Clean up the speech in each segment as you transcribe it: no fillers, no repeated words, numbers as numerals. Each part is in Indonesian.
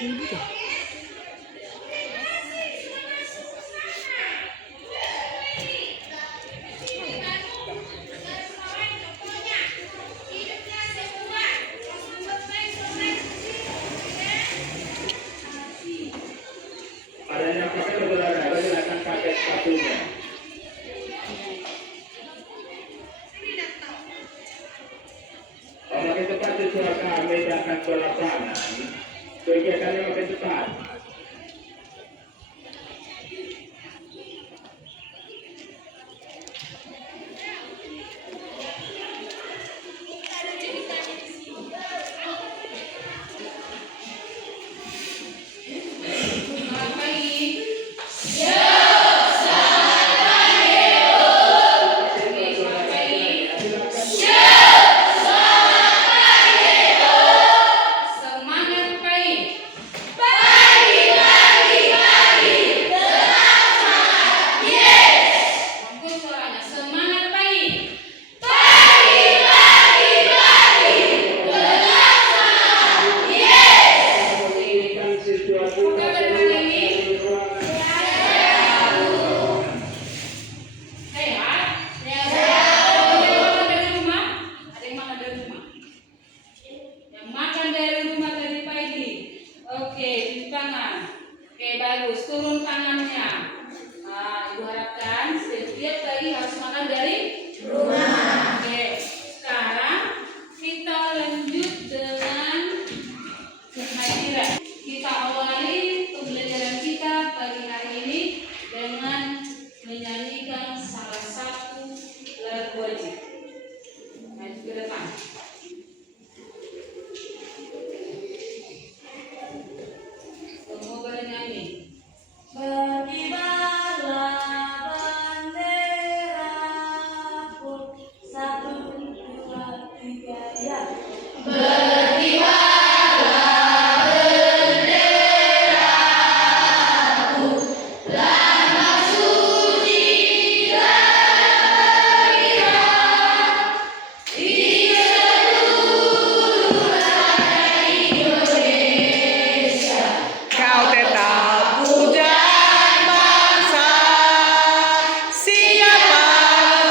Gitu. Ada yang pakai berolahraga silakan pakai sepatunya. Kalau makin cepat siswa kami akan ke lapangan. Kegiatannya makin cepat. Bagus, turun tangannya. Nah, Ibu harapkan setiap pagi harus makan dari rumah. Oke, sekarang kita lanjut dengan hadirat. Kita awali pembelajaran kita pagi hari ini dengan menyanyikan salah satu lagu wajib. Maju ke depan. Semua bernyanyi. Berkibarlah benderaku, 1, 2, 3, ya. Kau tetap pujan bangsa, siapa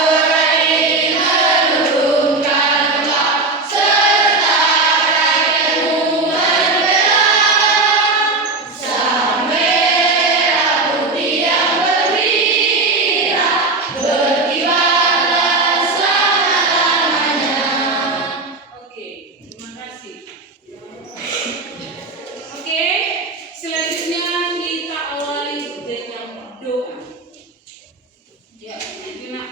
berani menurunkan kau serta rakyatmu berbela. Sang merah putih yang berwibawa, berkibarlah selama-lamanya. Oke, terima kasih. Oke, selanjutnya kita awali dengan doa. Ya, Gina.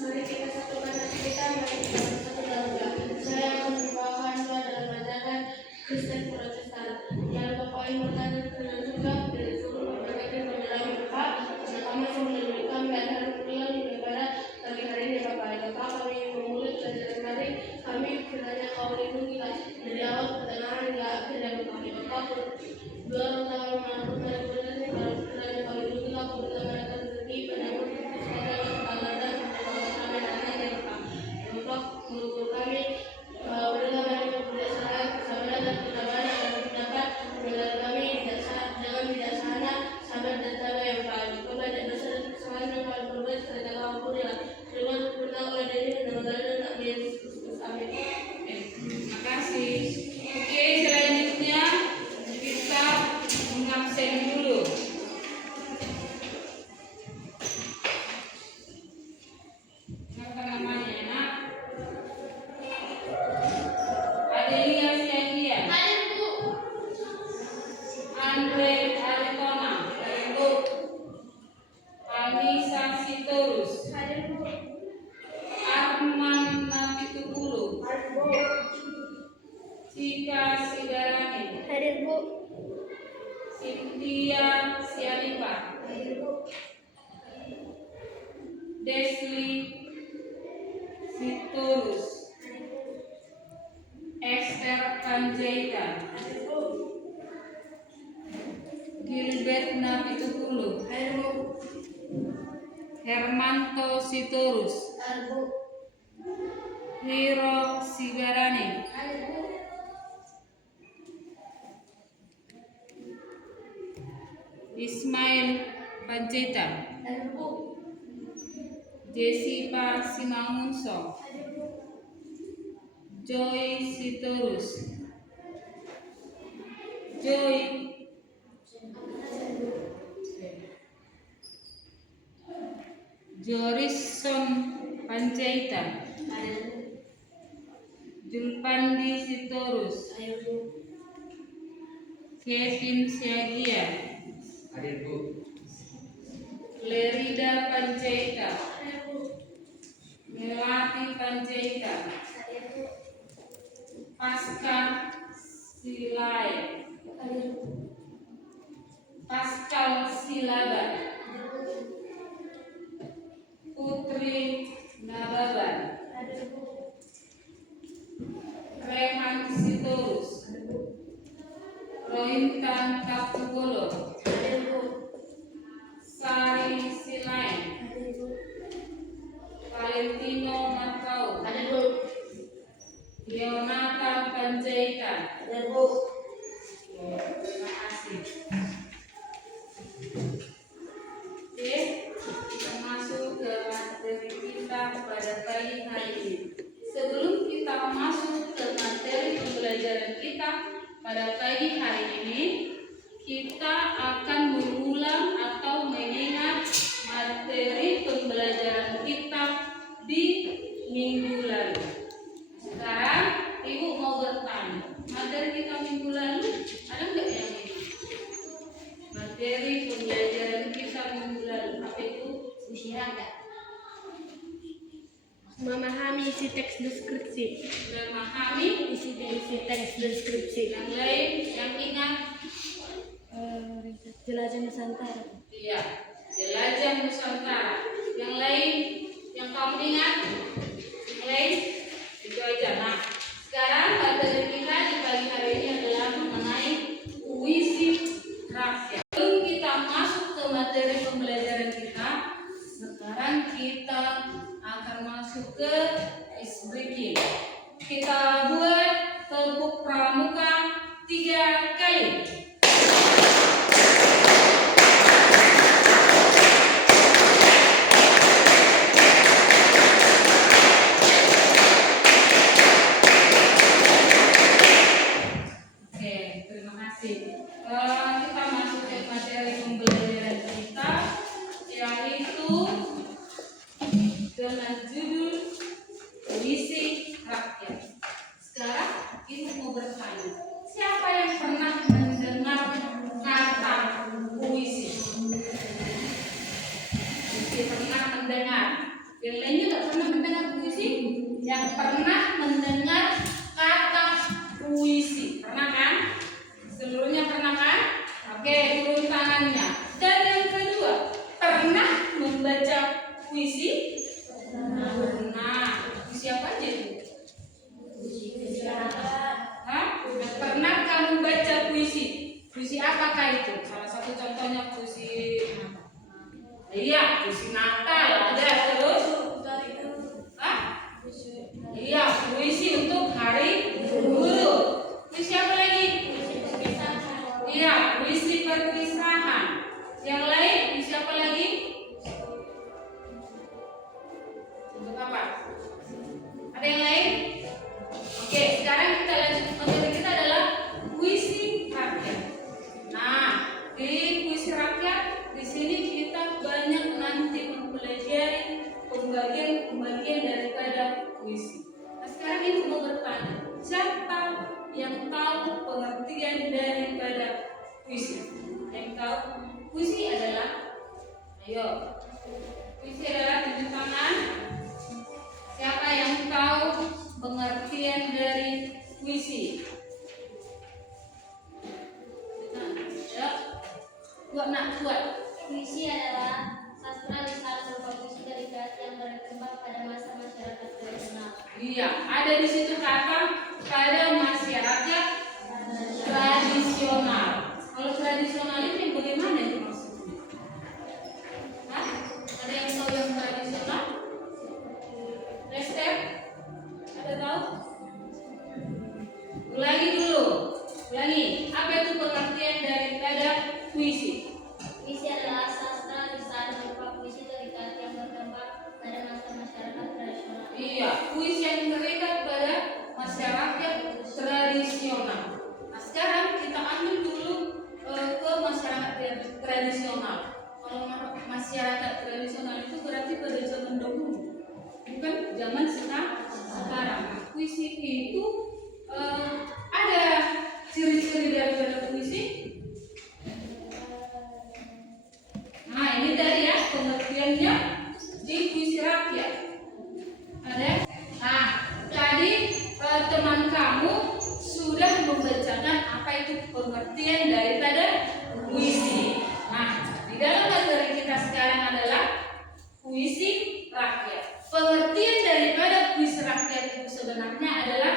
Mari kita satukan hati kita, mari kita bersatu dalam doa. Saya membawakan doa dalam ajaran Kristen Protestan. Yang Bapa yang berada di dalam surga, dari seluruh berbagai mendalam Bapa, bersama semua kami akan pulang di negara pagi hari ini Bapa. Bapa kami memulut pelajaran hari, kami kiranya Kau lindungilah dari awal pertengahan hingga akhir dan kami Bapa. Dua utama mengatur dari berani, kalau kiranya Kau lindungilah Kau bersama akan berhenti pada mulut segala kepala dan mengukur kami berilah kami kebijaksanaan, kesabaran dan ketabahan agar dapat mengenal kami dengan bijaksana, sabar dan tabah yang paling kepada dosa dan kesalahan yang paling berbuat serta Kau ampunilah. Terima kasih oleh diri dan negara dan Nabi Yesus Kristus. Amin. Terima kasih. Oke, selanjutnya kita mengabsen dulu. Apa namanya, Nak? Adelia Siagian. Hadir Bu. Andre Aritona. Ibu. Anissa Sitorus. Hadir Bu. Arman Nabitukulu. Hadir Bu. Cika Sidarani. Hadir Bu. Cynthia Sialipa. Hadir Bu. Desli Sitorus. Esther Panjaitan. Hadir Bu. Gilbert Nabitukulu. Hadir Bu. Hermanto Sitorus. Hadir Bu. Hero Sigarani, Hadir Bu. Ismail Panjaitan, Hadir Bu. Jessica Simangunso, Hadir Bu. Joy Sitorus, Joy Jorison Panjaitan, Hadir Bu. Julpandi Sitorus, Hadir Bu. Kevin Siagia, Hadir Bu. Lerida Panjaitan, Hadir Bu. Melati Panjaitan, Hadir Bu. Pascal Silai, Hadir Bu. Pascal Silaban, Hadir Bu. Putri Nababan, Hadir Bu. Rehan Sitorus, Hadir Bu. Rohintan Kapugolo, Hadir Bu. Sari Silain, Hadir Bu. Valentino Markau, Hadir Bu. Leonata Panjaitan. Hadir Bu. Terima kasih. Oke, kita masuk ke materi kita pada pagi hari ini. Sebelum kita masuk ke materi pembelajaran kita pada pagi hari ini, kita akan mengulang atau mengingat materi pembelajaran kita di minggu lalu. Sekarang Ibu mau bertanya, materi kita minggu lalu ada nggak yang ingat? Materi pembelajaran kita minggu lalu apa itu? Isi raga. Memahami isi teks deskripsi. Memahami. Isi teks deskripsi. Yang lain yang ingat? Jelajah Nusantara. Iya, jelajah Nusantara. Yang lain yang kamu ingat? Yang lain itu aja. Nah, sekarang materi kita di pagi hari ini adalah mengenai puisi rakyat. Sebelum kita masuk ke materi pembelajaran kita, sekarang kita akan masuk ke ice breaking. Kita buat tepuk pramuka 3 kali. Oke, terima kasih. Kita masuk ke materi pembelajaran kita, yaitu dengan judul puisi rakyat. Sekarang Ibu mau bertanya, siapa yang pernah mendengar kata puisi? Mesti pernah mendengar. Yang lainnya nggak pernah mendengar puisi? Yang pernah mendengar kata puisi, pernah kan? Seluruhnya pernah kan? Oke, turun tangannya. Dan yang kedua, pernah membaca puisi? Pernah. Puisi apa aja itu? Hah? Pernah kamu baca puisi? Puisi apakah itu? Salah satu contohnya puisi apa? Iya, puisi Natal ada. Terus? Hah? Iya, puisi untuk hari guru. Puisi apa lagi? Iya, puisi perpisahan. Yang lain, puisi apa lagi? Untuk apa? Ada yang lain? Oke, sekarang kita lanjut. Materi kita adalah puisi rakyat. Nah, di puisi rakyat di sini kita banyak nanti mempelajari pembagian daripada puisi. Nah, sekarang Ibu mau bertanya, siapa yang tahu pengertian daripada puisi? Yang tahu puisi adalah, ayo, puisi adalah tunjuk tangan. Siapa yang tahu pengertian dari puisi? Nah, ya, buat nak buat. Puisi adalah sastra lisan berupa puisi kaligrafi yang berkembang pada masa masyarakat tradisional. Iya, ada di situ kata pada masyarakat tradisional. Kalau tradisional itu yang bagaimana itu maksudnya? Hah? Ada yang tahu yang tradisional? Lester? Iya, puisi yang terikat pada masyarakat tradisional. Nah, sekarang kita ambil dulu ke masyarakat tradisional. Kalau masyarakat tradisional itu berarti pada zaman dahulu, bukan zaman sekarang. Nah, puisi itu ada ciri-ciri daripada puisi. Nah, ini tadi ya pengertiannya di puisi rakyat. Ada? Nah, tadi teman kamu sudah membacakan apa itu pengertian daripada puisi. Nah, di dalam materi kita sekarang adalah puisi rakyat. Pengertian daripada puisi rakyat itu sebenarnya adalah,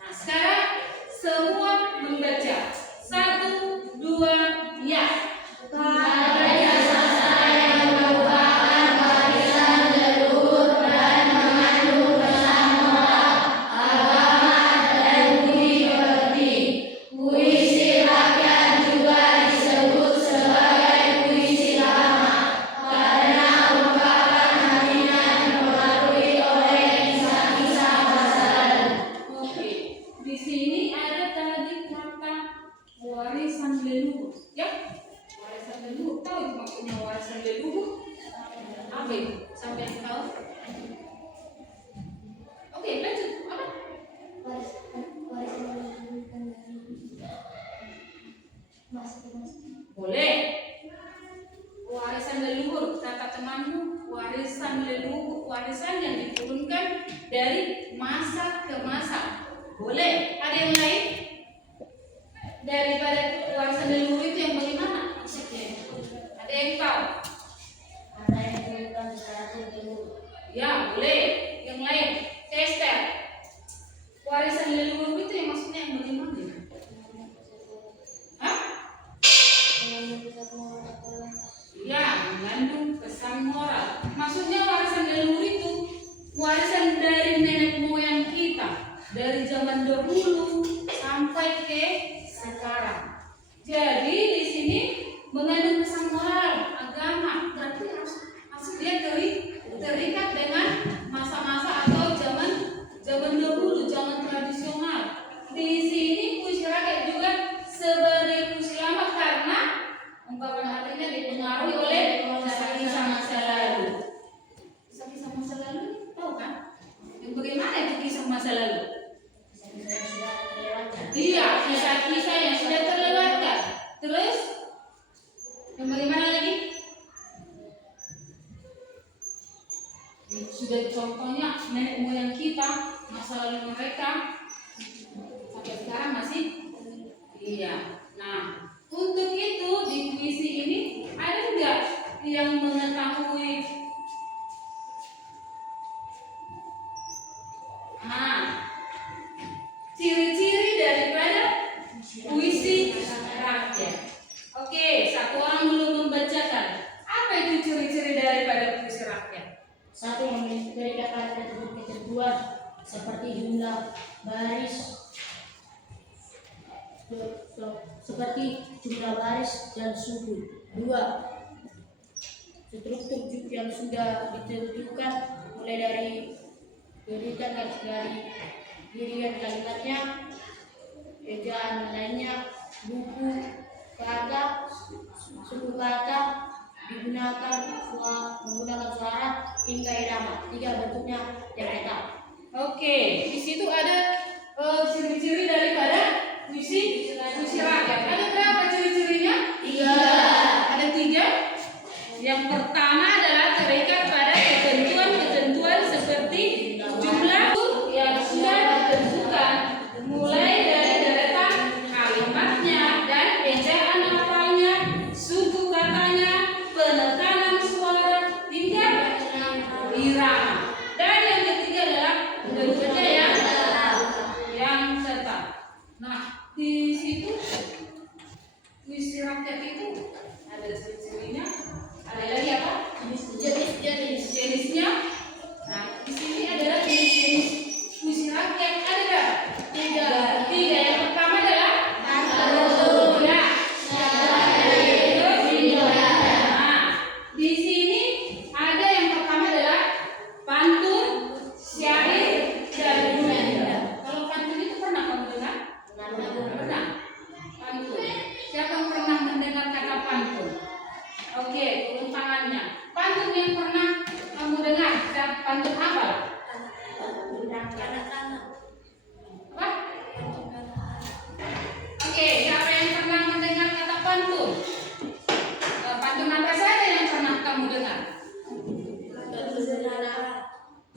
nah sekarang semua membaca. 1, 2, ya. Oke, di sini ada tadi kata warisan leluhur, ya? Warisan leluhur, tahu itu maksudnya warisan leluhur? Apa itu? Sampai yang tahu? Oke, lanjut. Apa? Boleh. Warisan leluhur, kata temanmu, warisan leluhur, warisan yang diturunkan dari masa ke masa. Boleh. Ada yang lain? Daripada warisan leluhur itu yang bagaimana maksudnya? Ada yang tahu? Ya, boleh. Yang lain? Tester. Warisan leluhur itu yang maksudnya yang bagaimana? Hah? Ya, mengandung pesan moral. Maksudnya warisan leluhur itu warisan dari nenek moyang kita, dari zaman dahulu sampai ke sekarang. Jadi di sini mengandung pesan moral agama, berarti harus dia terikat dengan masa-masa atau zaman dahulu, zaman tradisional. Di sini puisi rakyat juga sebagai puisi lama karena ungkapan artinya dipengaruhi oleh kisah-kisah masa lalu. Kisah-kisah masa lalu tahu kan? Yang bagaimana itu kisah masa lalu? Iya, kisah-kisah yang sudah terlewatkan. Terus yang bagaimana lagi? Sudah contohnya nenek moyang kita, masa lalu mereka sampai sekarang masih. Iya. Nah, untuk itu di puisi ini ada enggak yang mengetahui? Nah, ciri-ciri daripada puisi rakyat. Oke, satu orang belum membacakan. Apa itu ciri-ciri daripada puisi rakyat? Satu, memiliki terikat ketentuan seperti jumlah baris, dan suku. 2, struktur yang sudah ditentukan mulai dari dirian kalimatnya, ejaan lainnya, buku kata, suku kata, menggunakan suara hingga irama. 3, bentuknya yang tetap. Oke, di situ ada ciri-ciri daripada puisi rakyat. Ada berapa ciri-cirinya? 3. Ada 3. Yang pertama adalah terikat pada ketentuan seperti jumlah yang sudah ditentukan, mulai dari deretan kalimatnya dan ejaan lafalnya, suku katanya, penekanan suara hingga irama. Dan yang ketiga adalah bentuknya yang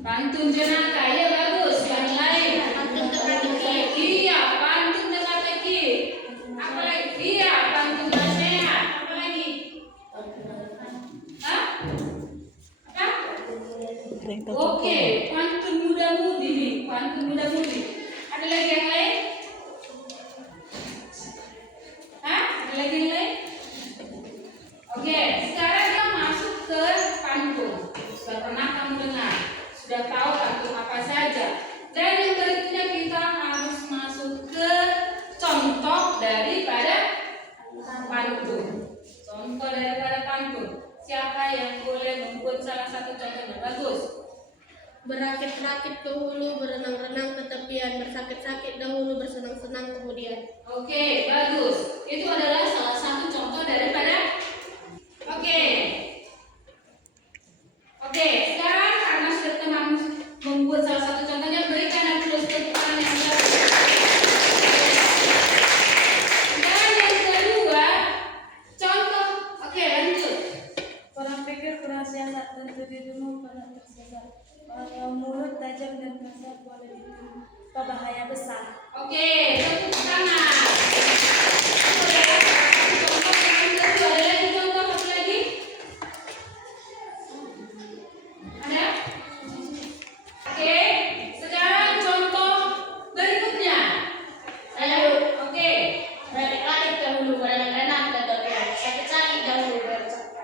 Pantun jenaka, ya bagus. Yang lain. Pantun teka-teki. Iya, pantun teka-teki. Apa lagi? Iya, pantun nasihat. Apa lagi? Hah? Apa? Oke, pantun muda-mudi nih. Pantun muda-mudi. Ada lagi yang lain? Hah? Ada lagi yang lain? Oke, sekarang kita masuk ke pantun. Sudah pernah kamu dengar? Sudah tahu pantun apa saja? Dan yang berikutnya kita harus masuk ke contoh daripada pantun. Contoh daripada pantun. Siapa yang boleh membuat salah satu contohnya? Bagus. Berakit-rakit ke hulu, berenang-renang ke tepian, bersakit-sakit dahulu, bersenang-senang kemudian. Oke, bagus. Itu adalah salah satu contoh daripada. Oke. Oke, sekarang karena sudah teman membuat salah satu contohnya, berikan dulu tepuk tangan yang bagus. Dan yang kedua, contoh. Oke, lanjut. Orang pikir kurang siasat, tentu dirimu pernah tersesat. Orang yang mulut tajam dan kasar boleh ditimpa bahaya besar. Oke, tepuk tangan. Itu adalah salah satu contoh yang kedua. Ada lagi contoh apa lagi? Ada? Oke, sekarang contoh berikutnya. Ayo, Oke, berakit-rakit ke hulu, berenang-renang ke tepian, sakit-sakit dahulu,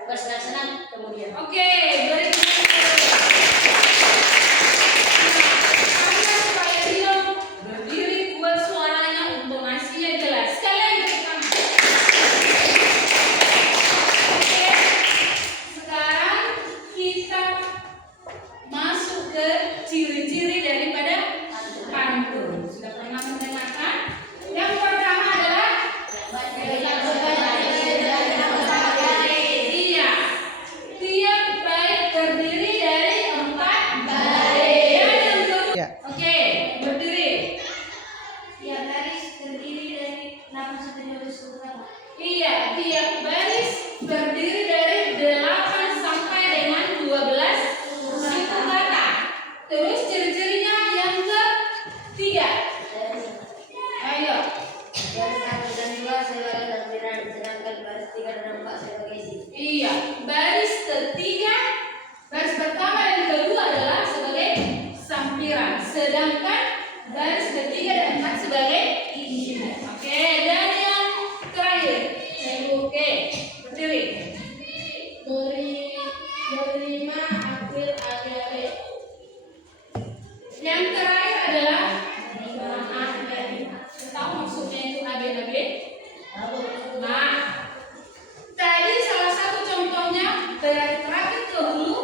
bersenang-senang kemudian. oke, berikutnya. Karena supaya dia berdiri kuat suaranya, intonasinya jelas. Sekalian tepuk tangan. Oke, sekarang kita masuk ke ciri-ciri daripada pantun. Sudah pernah mendengarkan? Yang pertama adalah iya. Tiap bait terdiri dari 4 baris. Dan yang kedua, oke, berdiri. Ya, baris terdiri dari 8 sampai 12 surat. Iya, tiap baris terdiri dari 8 sampai dengan 12 suku kata. Terus ciri-cirinya yang ketiga. Ayo. Baris 1 dan 2 sebagai lampiran, sedangkan baris 3 dan 4 sebagai isi. Iya, baris ketiga, baris pertama dan kedua adalah sebagai sampiran, sedangkan baris ketiga dan empat sebagai isi. Oke, dan yang terakhir, oke, berdiri. Berlima akhir akhir. Yang terakhir adalah tahu maksudnya itu AB. Nah, tadi salah satu contohnya berakit-rakit ke hulu.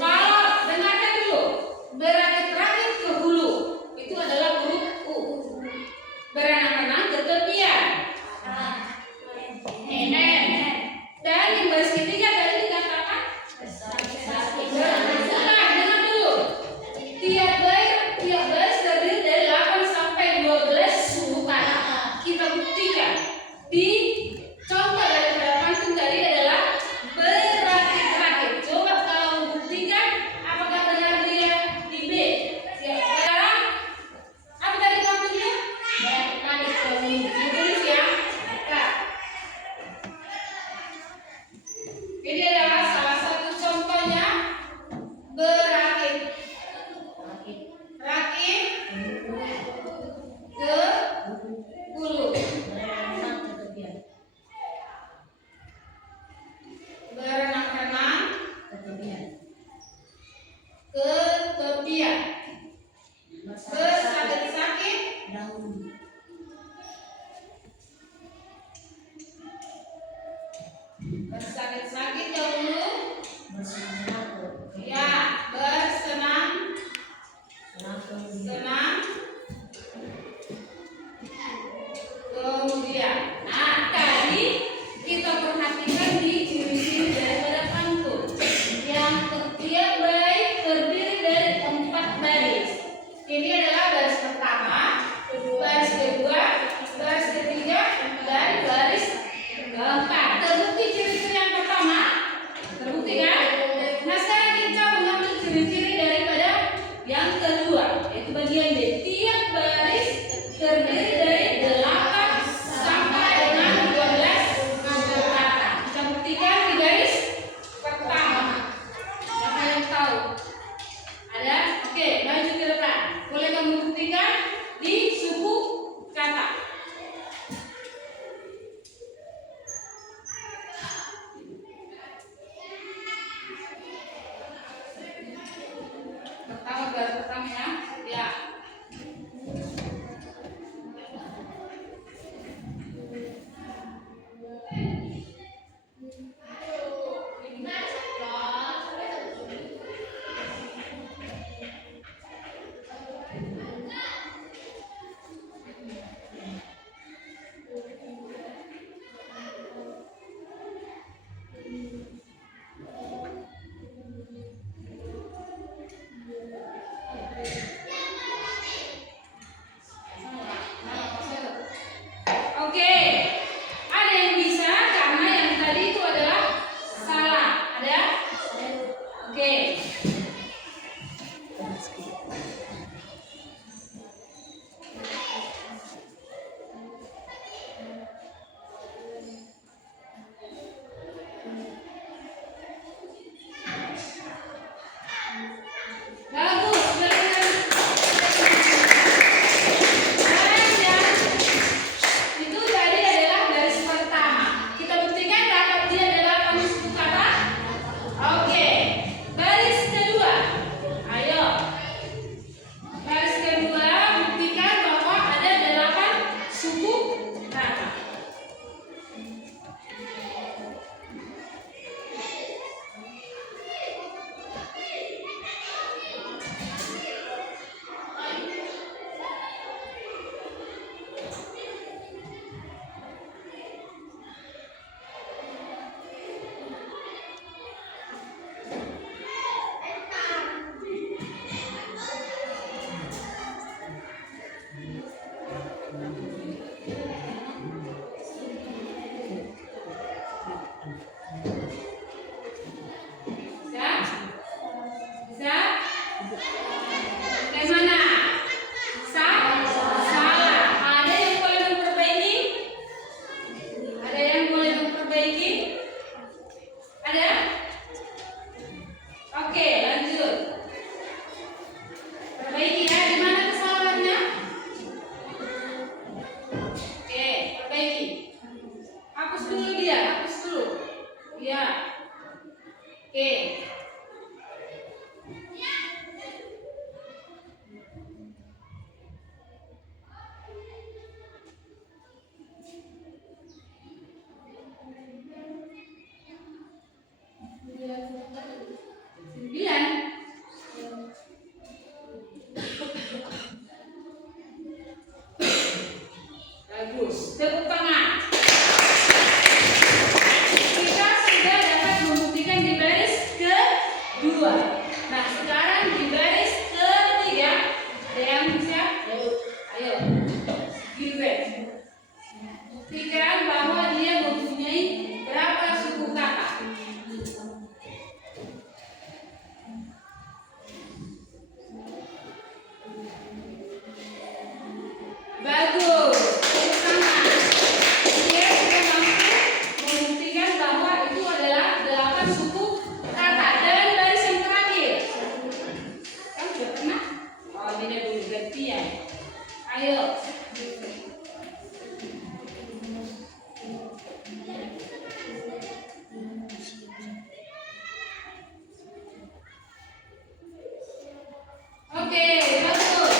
Kalau dengarkan dulu, berakit-rakit ke hulu. pertama ya. Ya. Oke, ada yang bisa karena yang tadi itu adalah salah. Ada? Oke. Bagus, berikan. Itu tadi adalah baris pertama. Kita buktikan dapat dia adalah suku kata. Oke. Baris kedua. Ayo. Baris kedua buktikan bahwa ada 8 suku kata. Bisa? Bisa? Bagaimana? Salah. Ada yang boleh memperbaiki? Ada yang boleh memperbaiki? Ada? Oke, lanjut. Perbaiki ya. Di mana kesalahannya? Oke, perbaiki. Hapus dulu dia, hapus dulu. Ya. Oke. Sembilan. Bagus. Tepuk tangan. Kita sudah dapat membuktikan di baris kedua. Nah, sekarang di baris ketiga. Ada yang bisa? Ayo. Gilbert. Buktikan bahwa dia mempunyai berapa suku kata. Bagus. Tepuk tangan. Dia sudah mampu membuktikan bahwa itu adalah 8 suku kata. Dan baris yang terakhir. Kamu sudah pernah? Oh, beda dulu gantian. Ayo. Oke, bagus.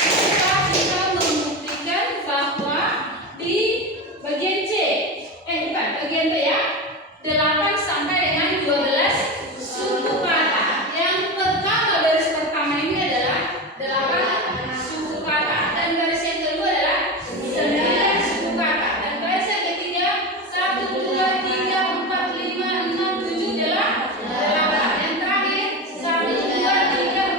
Kita bisa membuktikan bahwa di bagian C, bukan, bagian B ya, 8 sampai dengan 12 suku kata. Yang pertama, baris pertama ini adalah 8 suku kata. Dan baris yang kedua adalah 9 suku kata. Dan baris yang ketiga, 1, 2, 3, 4, 5, 6, 7 adalah 8. Yang terakhir, 1, 2, 3,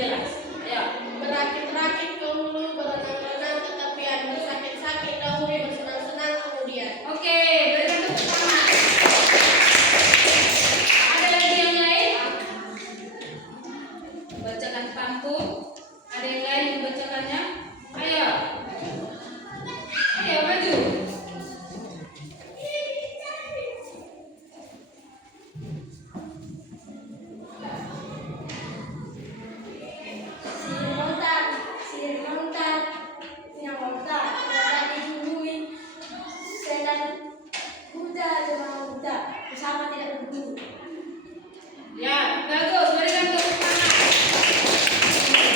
jelas. Ayo. Berakit-rakit dahulu, berenang-renang, tetapian, bersakit-sakit dahulu, bersenang-senang kemudian. Oke, berikan tepuk tangan. Ada lagi yang lain? Bacakan pantun. Ada yang lain membacakannya? Ayo. Ayo maju. Sihir lontar, yang lontar, tidak dijunjui, setan kuda dengan kuda, bersama tidak berburu. Ya, bagus. Berikan tepuk tangan.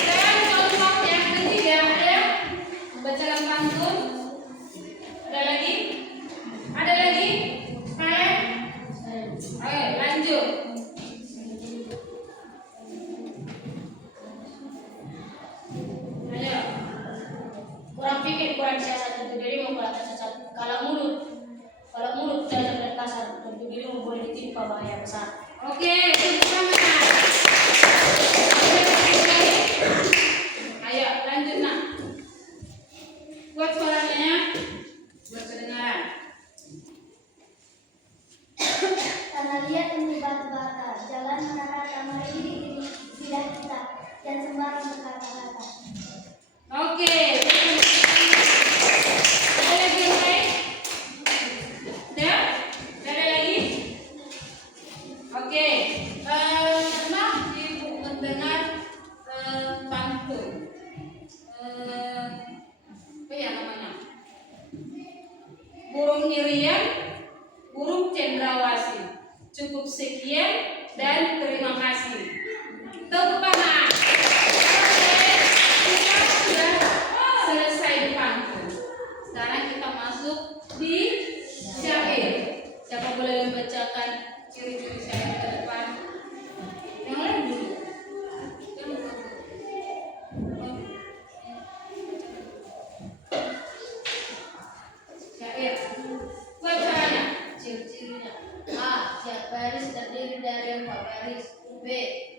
Dan kelompok yang ketiga ada membacakan pantun. Ada lagi? Ada lagi? Kalian? Oke, lanjut. Ayo. Kurang pikir, kurang siasat, tentu dirimu kelihatan sesat. Kalau mulut tajam dan kasar, tentu dirimu boleh ditimpa bahaya besar. Oke, tepuk tangan. Ayo, lanjut nak. Buat suaranya, buat kedengaran. Tanah liat penuh batu-bata, jalan mana rata, mari ini tidak kita, dan sembarang berkata-kata. Oke. Ada lagi yang lain? Ada? Ada lagi? Oke. Pernah ibu mendengar pantun? Apa ya namanya? Burung irian, burung cendrawasih. Cukup sekian dan terima kasih. Tepuk tangan. Oke, kita sudah selesai pantun. Sekarang kita masuk di syair. Siapa boleh membacakan ciri-ciri syair ke depan? Yang lain dulu. Yang dulu. Syair. Buat caranya, ciri-cirinya. A. Tiap baris terdiri dari 4 baris. B.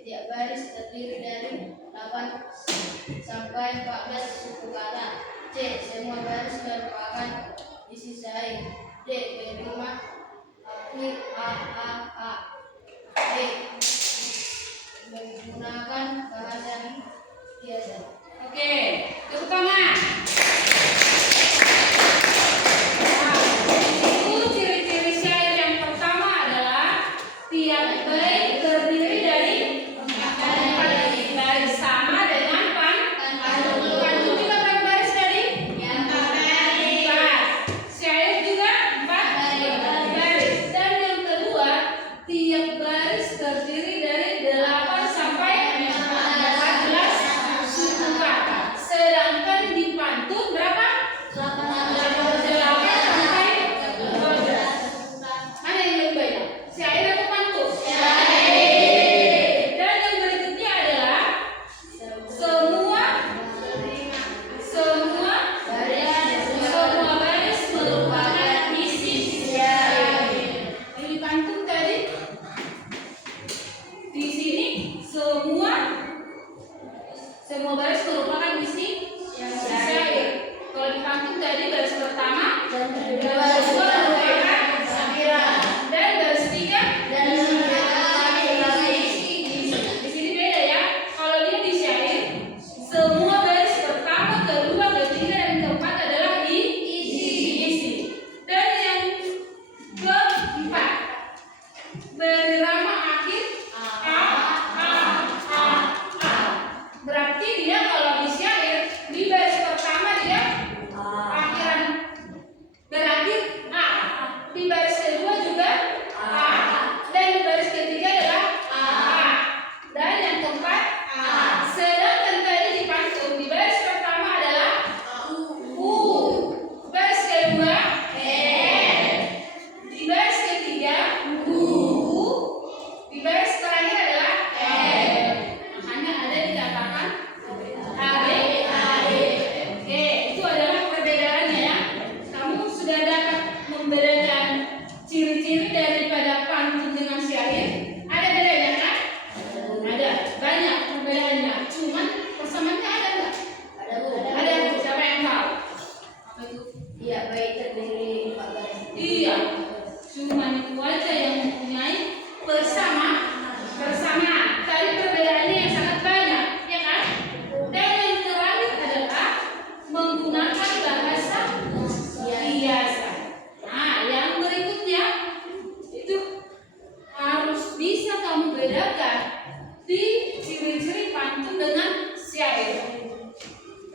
Tiap baris terdiri dari 8 sampai 14 suku kata. C. Semua baris merupakan isi syair. D. Berima akhir A. D. Menggunakan bahasa biasa. Oke, tepuk tangan. Itu ciri-ciri syair yang pertama adalah tiap bait terdiri dari 4 baris sama dengan pantun juga 4 baris tadi? 4. Syair juga 4 baris. Dan yang kedua, tiap baris terdiri dari 8 sampai 14 suku kata. Sedangkan di pantun berapa? 8 sampai 12. Mana yang lebih banyak? Syair atau pantun? Dan yang berikutnya adalah semua baris merupakan isi syair. Yang di pantun tadi, di sini semua baris merupakan isi syair. Kalau di pantun tadi baris pertama dan baris kedua merupakan sambiran dan baris ketiga di sini beda ya. Kalau dia di syair, semua baris pertama, kedua, ketiga, dan keempat adalah isi. Dan yang keempat, berirama akhir a. Berarti dia kalau di syair di baris pertama dia akhiran berakhir a.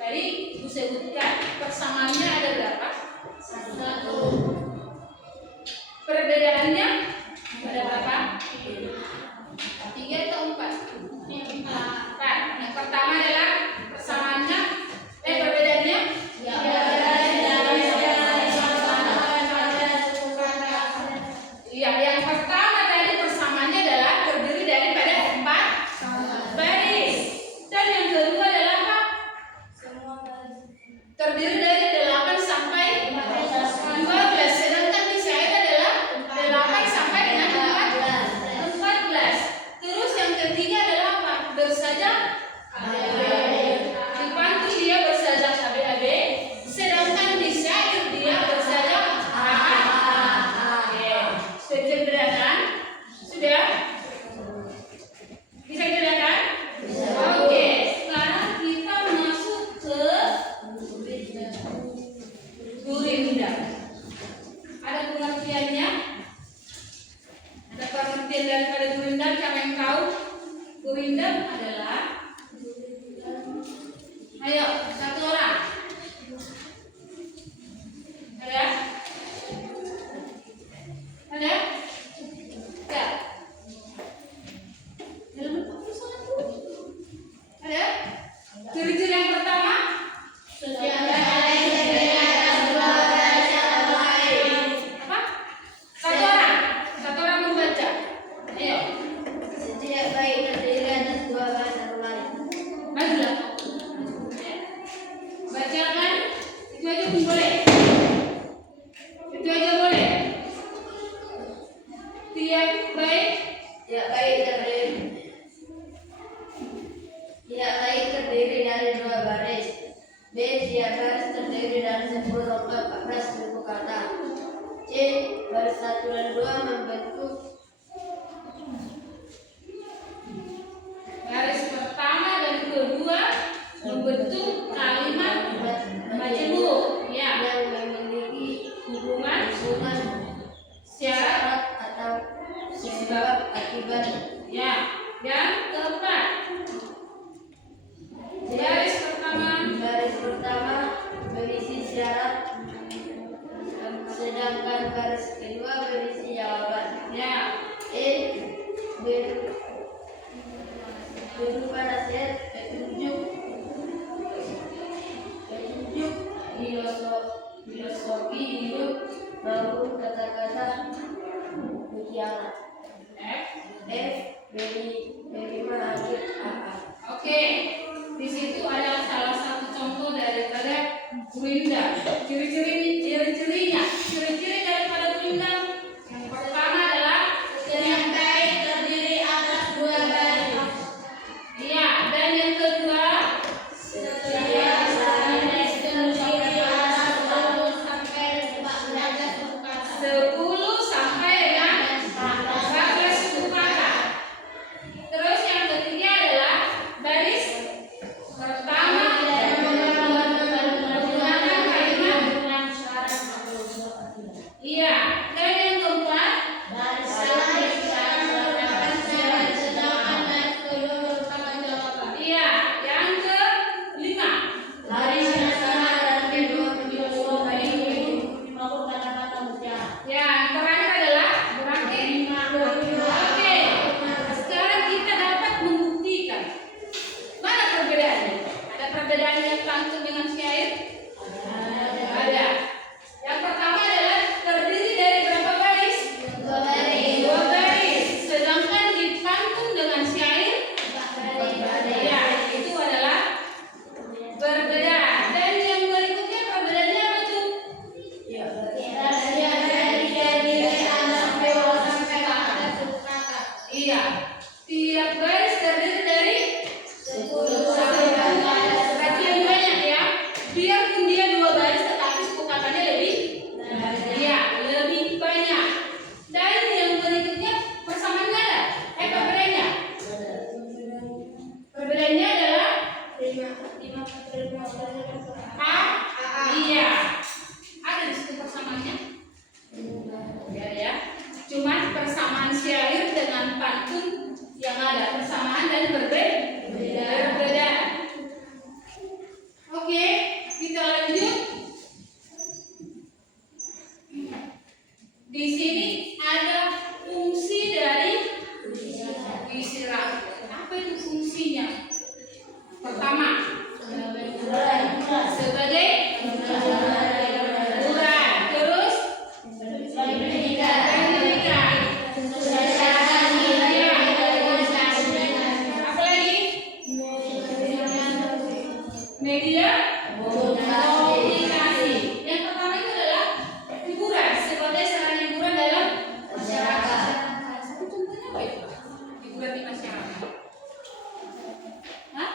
Tadi Ibu sebutkan persamaannya ada berapa? 1. Perbedaannya ada berapa? 3 atau 4? 4. Yang pertama adalah persamaannya, perbedaannya? Iya, yang pertama tadi persamaannya adalah terdiri daripada 4 baris. Dan yang kedua adalah apa? Terdiri dari 8 sampai 12. Sedangkan di syair adalah 8 sampai dengan 14. Terus yang ketiga adalah apa? Bersajak di pantun dia bersajak AB. Sedangkan di syair dia bersajak AA. Sudah bisa dibedakan? Sudah? Bisa dibedakan? Oke, sekarang kita masuk ke Gurinda. Ada pengertiannya? Ada pengertian daripada Gurinda? Siapa yang tahu? Gurinda adalah, ayo satu orang. Ada? Ada? Ya. Dalam bentuk tulisan itu. Ada? Ciri-ciri yang pertama? Apa? Satu orang membaca. Ayo. Setiap baik terdiri atas 2 bahasa lain. Majulah. Bacakan. Itu aja pun boleh. Itu aja boleh. Tiap baik. Tiap baik terdiri dari 2 baris. B. Tiap baris terdiri dari 10 atau 14 buku kata. C. Baris 1 dan 2 membentuk Baris pertama dan kedua membentuk kalimat majemuk. Ya. yang memiliki Hubungan syarat. syarat atau sebab akibat. Ya. Yang keempat. Baris pertama berisi syarat, sedangkan baris kedua berisi jawaban. Ya. Berupa nasihat, petunjuk filosofi hidup maupun kata-kata mutiara. F. Berima akhir AA. Oke. Di situ ada salah satu contoh daripada Gurinda. Ciri-cirinya. Ciri-ciri daripada Gurinda. Yang pertama adalah Yang baik terdiri atas 2 baris. iya, dan yang kedua Setiap baris terdiri atas 10 sampai 14 buku kata. 10 sampai dengan 14 suku kata. Terus yang ketiga adalah baris pertama menggunakan kalimat. Iya, dan yang keempat Baris menggunakan syarat, sedangkan baris kedua merupakan jawaban. iya, yang kelima Baris pertama dan kedua memiliki Maupun kata-kata mutiara. yang terakhir adalah berakhir. Oke, sekarang kita dapat membuktikan mana perbedaannya. Ada perbedaan yang pantun dengan syair? Ada. Yang pertama adalah terdiri dari berapa baris? 2 baris. 2 baris. Sedangkan di pantun dengan syair, ya, itu adalah berbeda. Dan yang berikutnya perbedaannya apa tuh? Setiap baris terdiri atas 10 sampai 14 buku kata. Iya, tiap baris terdiri dari 10 sampai 14. berarti yang banyak ya. Biarpun dia 2 baris tetapi suku katanya lebih banyak. Dan yang berikutnya persamaannya ada. Perbedaannya. Perbedaannya adalah A. Iya. Ada di situ persamaannya. Ya. Cuman persamaan syair dengan pantun yang ada persamaan dan berbeda. Oke. Pertama, sebagai hiburan. Terus pendidikan. Apa lagi? Media komunikasi. Yang pertama itu adalah hiburan sebagai sarana hiburan dalam masyarakat. Satu contohnya apa itu? Hiburan di masyarakat. Hah?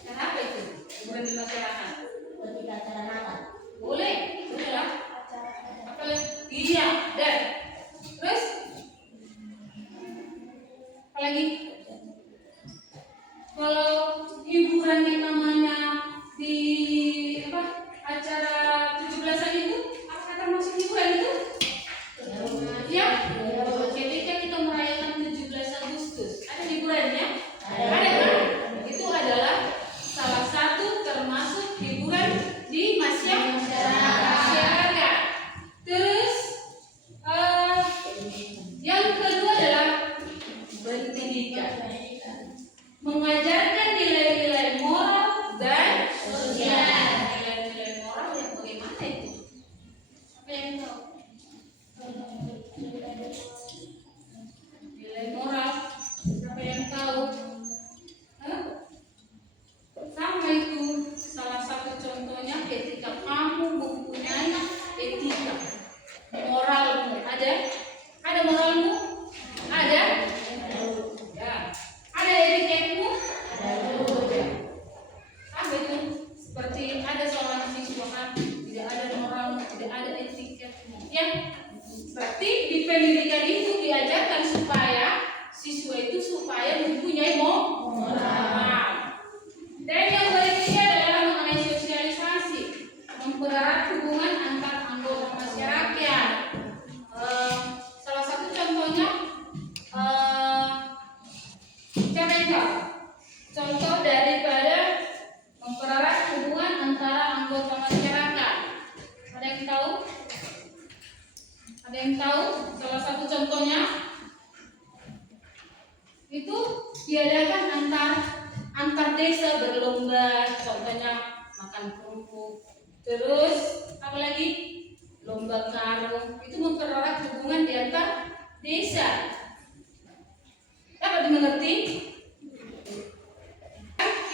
Cara apa itu? Hiburan di masyarakat. Ketika acara Natal. Boleh, boleh lah. Apa lagi? Iya, dan terus apa lagi? Kalau hiburan yang namanya di apa acara 17-an itu, apakah termasuk hiburan itu? Ya. Ketika kita merayakan 17 Agustus, ada hiburannya? Ada kan? Itu adalah salah satu termasuk hiburan di masyarakat. Terus yang kedua adalah pendidikan. Mengajarkan nilai-nilai moral dan sosial. Nilai-nilai moral yang bagaimana itu? Apa yang tahu? Nilai moral, siapa yang tahu? Hah? Sama itu, salah satu contohnya ketika kamu mempunyai etika, moralmu ada? Ada moralmu? Ada? Ya. Ada etiketmu? Sama itu, seperti ada seorang siswa kan, tidak ada moralmu, tidak ada etiketmu. Ya, berarti di pendidikan itu diajarkan supaya siswa itu supaya mempunyai moral. Dan yang berikutnya adalah mengenai sosialisasi, mempererat hubungan antar anggota masyarakat. Salah satu contohnya, siapa yang tahu? Contoh daripada mempererat hubungan antara anggota masyarakat. Ada yang tahu? Ada yang tahu? Salah satu contohnya itu diadakan antar desa berlomba, contohnya makan kerupuk. Terus apa lagi? Lomba karung. Itu mempererat hubungan di antar desa. Dapat dimengerti?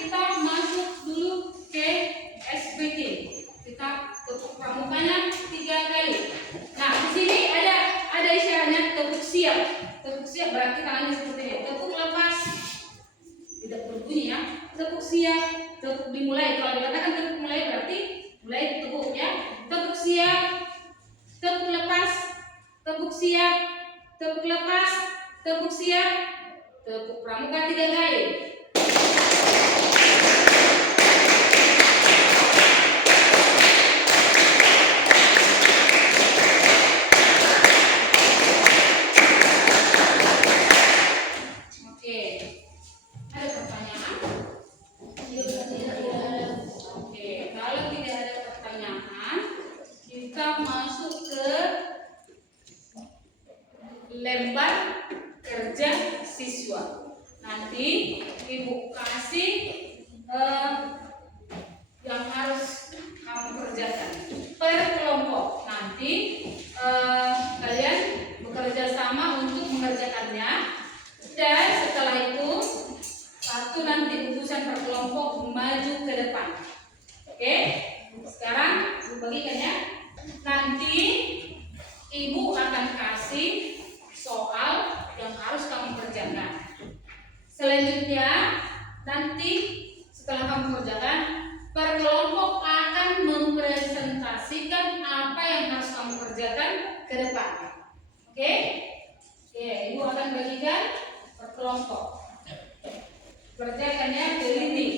Kita masuk dulu ke SPT. Kita tepuk pramukanya 3 kali. Nah, di sini ada isyaratnya tepuk siap. Tepuk siap berarti tangannya seperti ini. Tepuk lepas. Tidak berbunyi ya. Tepuk siap, tepuk dimulai. Kalau dikatakan tepuk mulai berarti mulai tepuk ya. Tepuk siap, tepuk lepas, tepuk siap, tepuk lepas, tepuk siap, tepuk pramuka 3 kali. Oke, ada pertanyaan? Oke, kalau tidak ada pertanyaan, kita masuk ke lembar kerja siswa. Nanti Ibu kasih yang harus kamu kerjakan per kelompok. Nanti kalian bekerja sama untuk mengerjakannya. Dan setelah itu satu nanti utusan per kelompok maju ke depan. Oke, sekarang Ibu bagikan ya. Nanti Ibu akan kasih soal yang harus kamu kerjakan. Selanjutnya nanti setelah kamu kerjakan, per kelompok akan mempresentasikan apa yang harus kamu kerjakan ke depan. Oke? Oke, Ibu akan bagikan per kelompok. Kerjakannya teliti.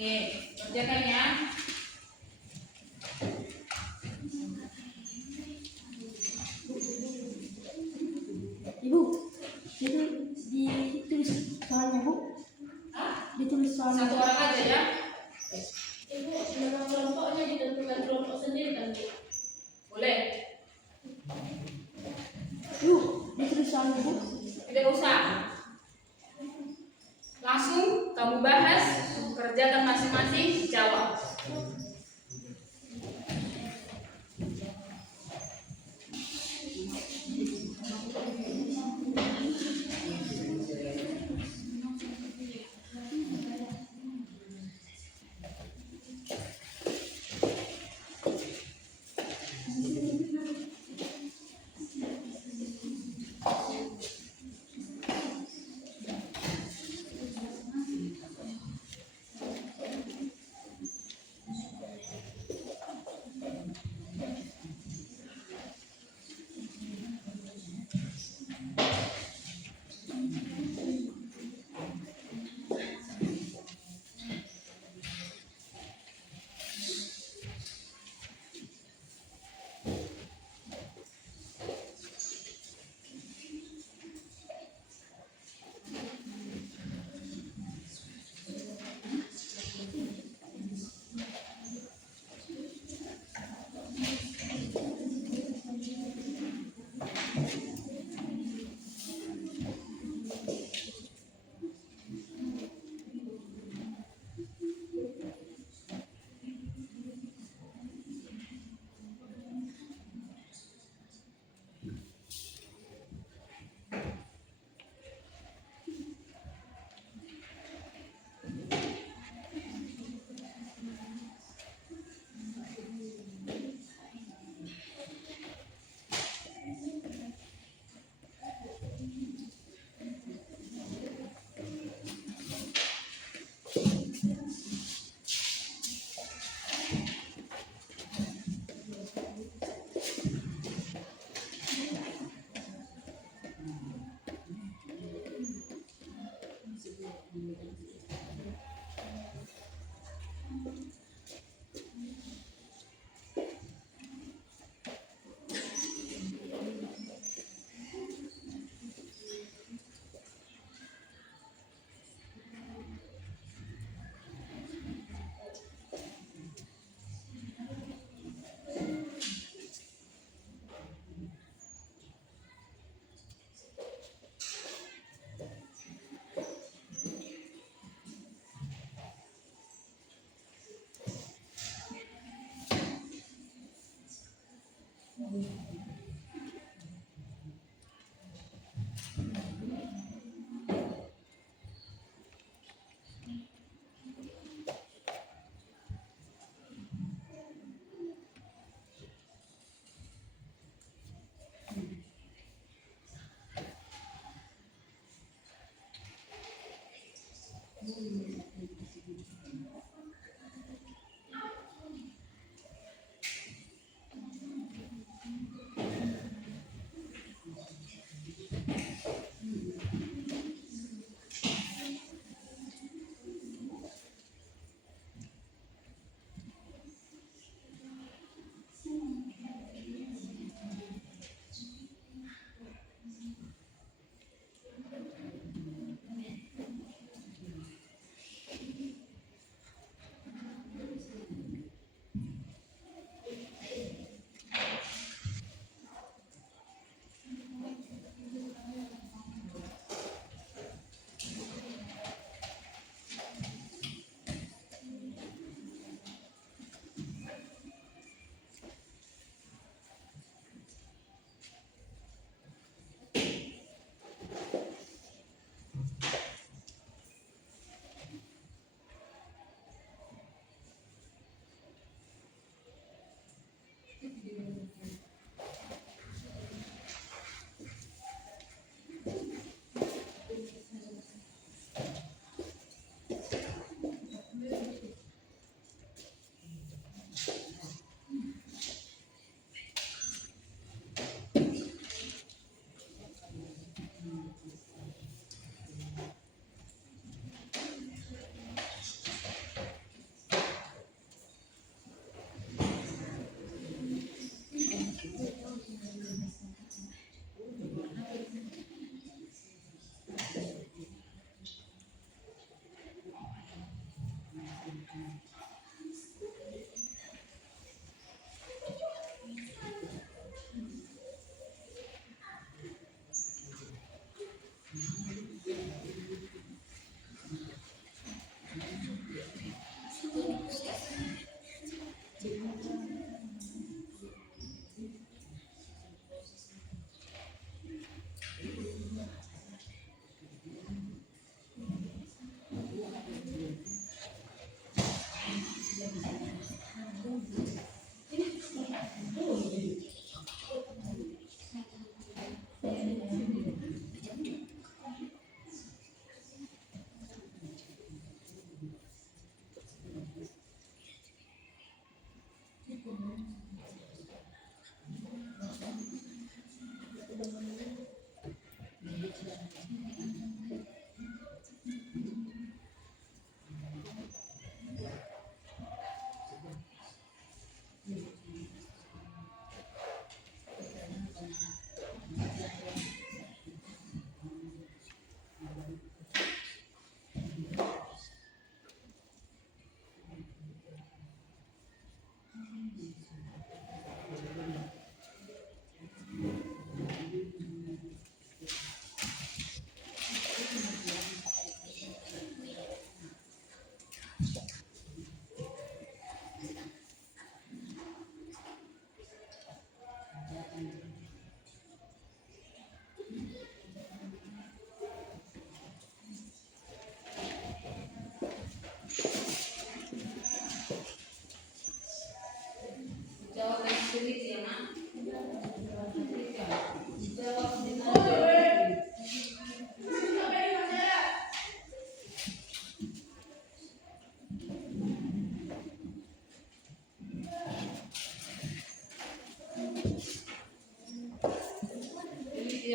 Oke, kerjakan ya. Ibu, itu ditulis soalnya Bu, ditulis soalnya. Satu orang aja ya. Ibu, nama kelompoknya ditentukan kelompok sendiri kan Bu? Boleh. Yuk, ditulis soalnya Bu. Tidak usah. Langsung kamu bahas, kerjakan masing-masing, jawab.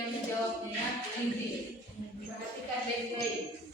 yang menjawabnya ya. Inti. Perhatikan baik-baik.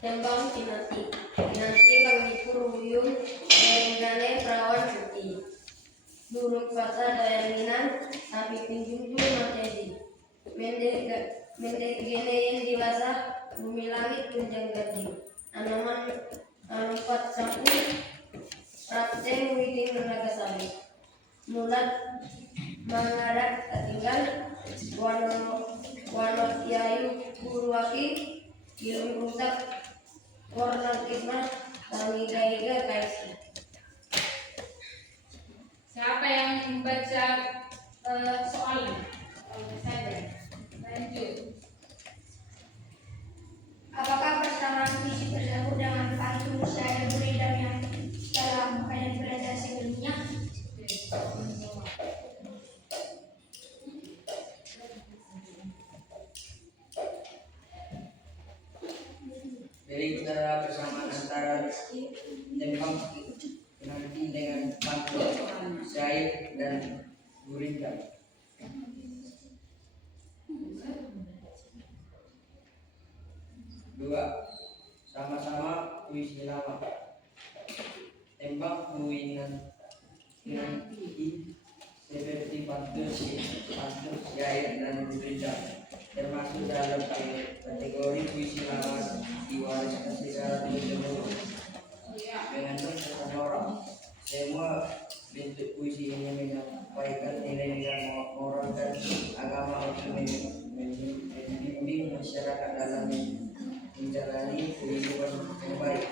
Tembang Kinanti. Kinanti kang dipuruyung dene perawan suci. Durung fasa dayanginan tapi pinjunjung materi. Mendek gene yang dewasa bumi langit tunjang gadi. Anoman alumpat sapu prakteng widing nagasari. Mulat mangadak tinggal wano yayu buruaki ilmu rusak warna kismat tangiga kaisi. Siapa yang membaca soalnya? Saya lanjut. Apakah persamaan visi tersebut dengan pantun saya beri dan yang telah kalian belajar sebelumnya? Berikut adalah persamaan antara tembang Kinanti dengan pantun, syair, dan gurindam. Dua, sama-sama puisi lama. Tembang Kinanti seperti pantun, syair, dan gurindam termasuk dalam kategori puisi lama diwariskan secara turun-temurun mengandung pesan moral. Semua bentuk puisi ini menyampaikan nilai-nilai moral dan agama untuk membimbing masyarakat dalam menjalani kehidupan yang baik.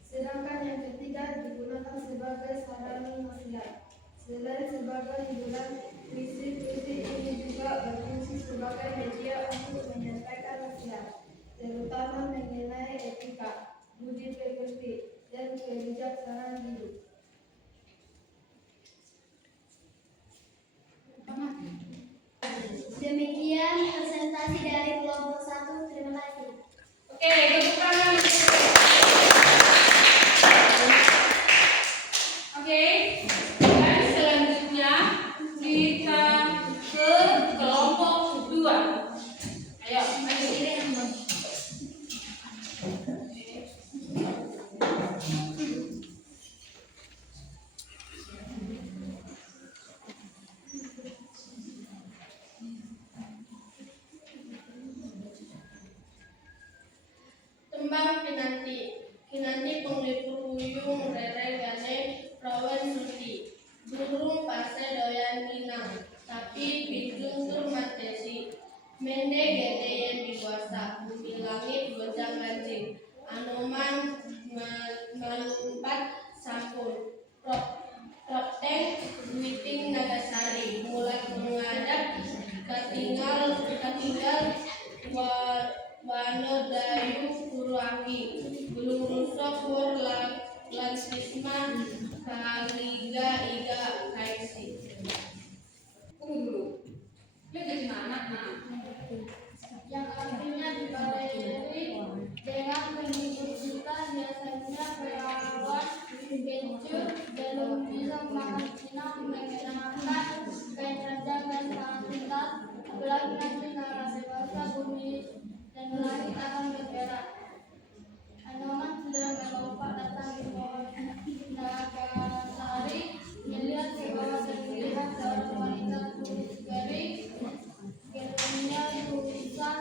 Sedangkan yang ketiga digunakan sebagai sarana nasihat. Selain sebagai hiburan, puisi-puisi ini juga berfungsi sebagai media untuk menyampaikan nasihat, terutama mengenai etika, budi pekerti, dan kebijaksanaan hidup. Demikian presentasi dari kelompok 1. Terima kasih. Oke, tepuk tangan. Oke, dan selanjutnya kita ke kelompok 2. Ayo, maju diri. Tembang Kinanti. Kinanti penglipuruyung rere gane perawan suci. Durung pase doyan ginang, tapi pinjuntur matesi. Mende gede yang diguasa, bumi langit gojang lancing. Anoman melumpat sampun. Proptek witing nagasari, mulai mengadap katinggal wano dayu kuruaki, belum rusak war lansisma kaliga iga kaisi. Tunggu dulu. Lihat dari mana? Yang artinya dibaleri dengan pendidikan biasanya perawan kencur belum bisa menghentikan mengenakan kain ranjang dan tangan tingkat, apalagi nanti narasi bahasa bumi dan langit akan bergerak. Anoman sudah melompat datang di pohon nagasari, melihat ke bawah dan melihat seorang wanita kulit garing. Gerungnya rusak,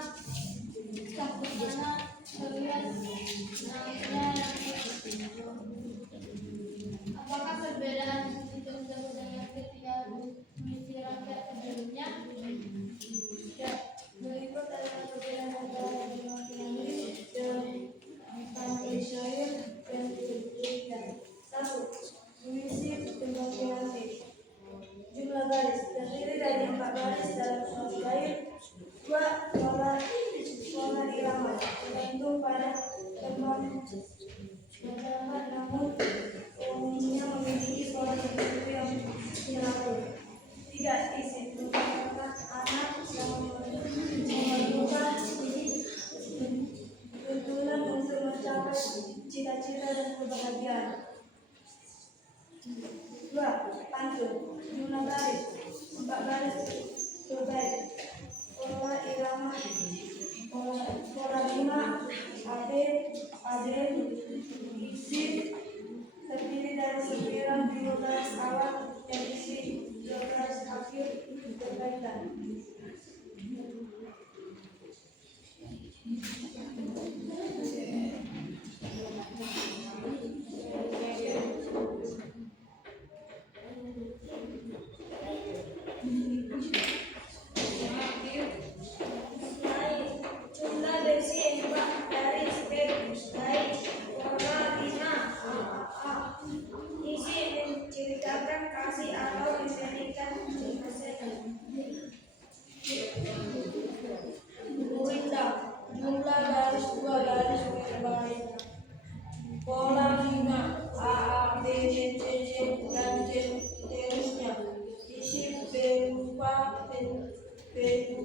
takut sana terlihat nangisnya yang kecil. Apakah perbedaan itu nyata. Jumlah besi 4 garis baris warna 5 AAA. Isi menceritakan kasih atau memberikan nasihat. Murinda, jumlah garis 2 garis baris. Pola 5 A B C C C dan C seterusnya. Isi berupa P2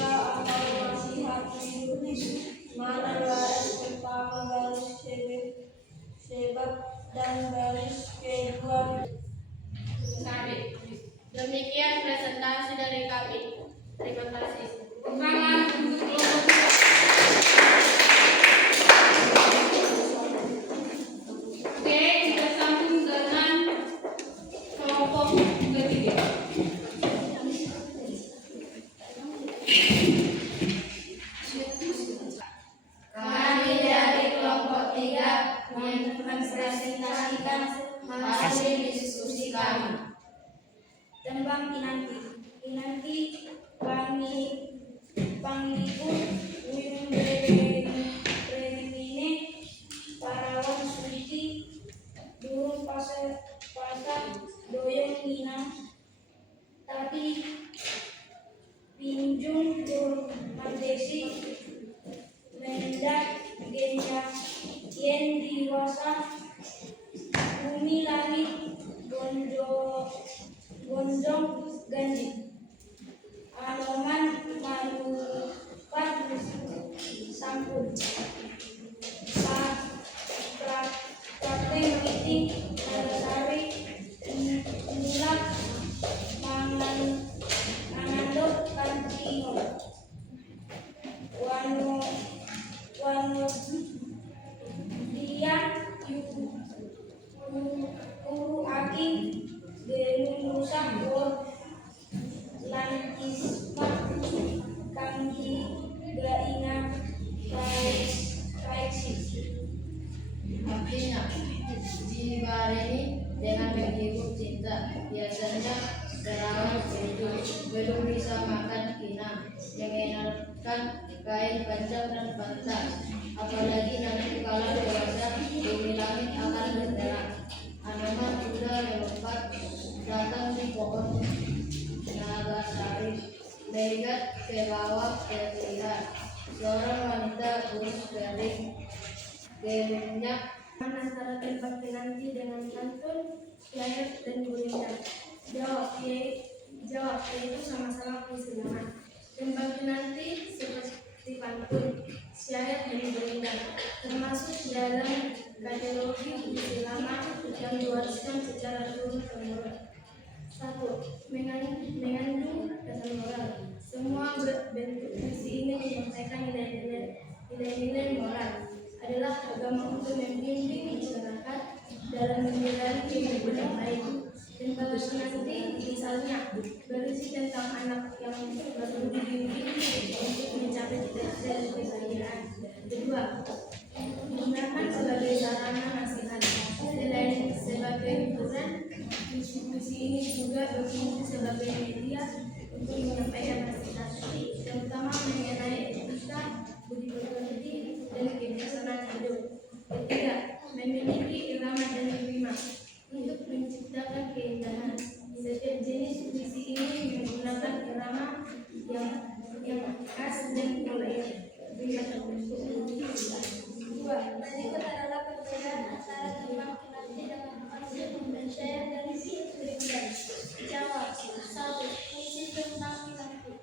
atau nasihat hidup. Mana garis pertama garis sebab dan garis kedua. Demikian presentasi dari kami. Terima kasih. Tepuk tangan untuk kelompok. Oke, kita sambung dengan kelompok ketiga. Kami dari kelompok 3 mempresentasikan hasil diskusi kami. Tembang Kinanti. Kinanti panglipun uyung bremine parawan suci durung pasang doyong minang tadi pinjung durung mandesi mendak genya yen diwasa bumi langit gonjong ganji Anoman manupat sampun Praktek meeting Nalasari Mulak Mangandot Kantino Wano Dia Uru Aking Gelumusak lan ismat kanggi gaina kaiksi. Artinya, dibareni dengan begitu cinta. Biasanya perawat itu belum bisa makan kinam, mengenakan kain panjang dan pantas. Apalagi nanti kalau dewasa, bumi langit akan bergerak. Anoman sudah melompat datang di pohon Nagasari, melihat ke bawah terlihat seorang wanita kurus garing minyak Antara tembang Kinanti dengan pantun Yayat dan Murinda. Jawab yaitu sama-sama puisi lama. Tembang Kinanti seperti pantun Yayat dan Murinda, termasuk dalam kategori puisi lama yang diwariskan secara turun-temurun. 1. Mengandung dasar moral. Semua bentuk puisi ini menyampaikan nilai-nilai moral. Adalah agama untuk membimbing masyarakat dalam menjalani kehidupan yang baik. Tembang Kinanti misalnya berisi tentang anak yang perlu dibimbing untuk mencapai cita-cita dan kebahagiaan. 2. Digunakan sebagai sarana nasihat. Selain sebagai hiburan, puisi ini juga berfungsi sebagai media untuk menyampaikan nasihat, terutama mengenai etika, budi pekerti, dan kebiasaan hidup. 3. Memiliki irama dan rima untuk menciptakan keindahan. Setiap jenis puisi ini menggunakan irama yang khas dan mulai. 2. Berikut adalah perbedaan antara tembang Kinanti dengan pantun dan syair dari Murinda. Jawab. 1. Puisi tentang Kinanti.